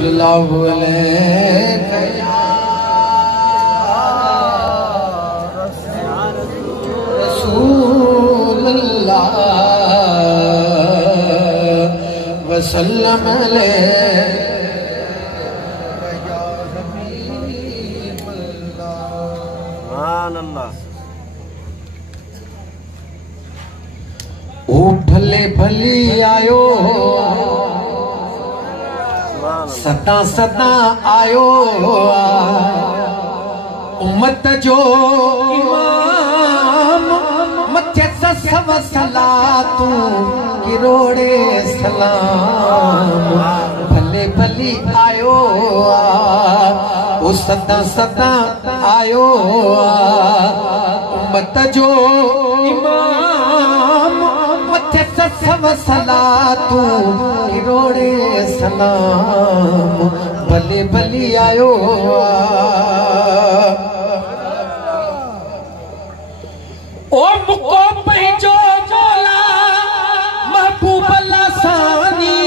सल्लल्लाहु अलैहि रसूलल्लाह वसल्लम ओ भले भली आयो सदा सदा आयो उम्मत जो इमाम मथे सव सलातू किरोड़े सलाम भले भली आयो ओ सदा सदा आयो उम्मत जो इमाम मथे सव सलातू किरोड़े सलाम भले भली आयो ओ मुको पंहिंजो मौला महबूब लासानी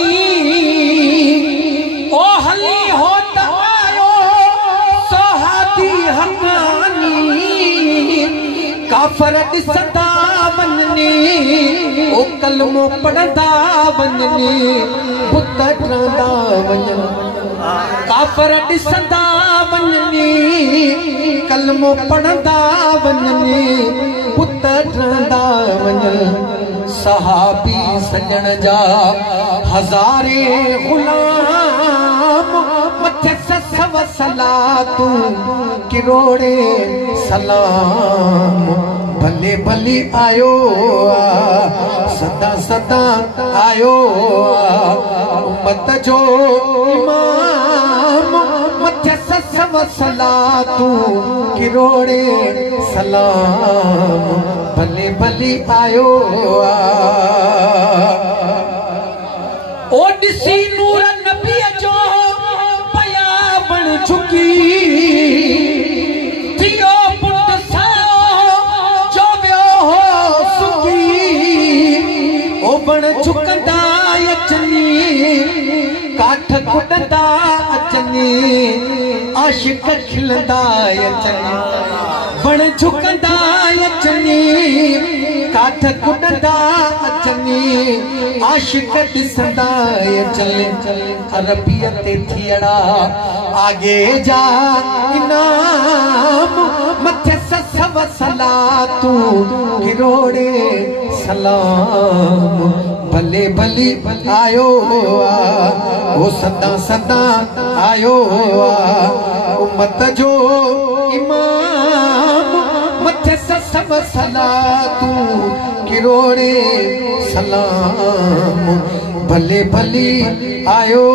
ओ हली हो त आयो सोहादी हकानी काफर ॾिसंदा वञनी ओ कलमो पढ़ंदा वञनी बुत रहंदा वञनि काफर ॾिसंदा वञनी कलमो पढ़ंदा वञनी पुत रहंदा वञनि सहाबी सजण जा हज़ारे गुलाम मथे सव सलातू किरोड़े सलाम भले भली आयो सदा सदा आयो उम्मत जो इमाम मथे सव सलातू किरोड़े सलाम भले भली आयो ओ ॾिसी नूर नबीअ जो पया बण झुकी थियो पुट सायो जो वियो हो सुकी ओ बण झुकंदा अचनी काठ कुटंदा अचनी आशिक खिलंदा अचनी बण झुकंदा अचनी काठ कुटंदा अचनी आशिक ॾिसंदा अचनी अरबीअ ते थियड़ा आगे जा इनाम मथे सव सलातू किरोड़े सलाम भले भली आयो वो सदा सदा आयो उम्मत जो इमाम मथे सव सलातू किरोड़े सलाम भले भली आयो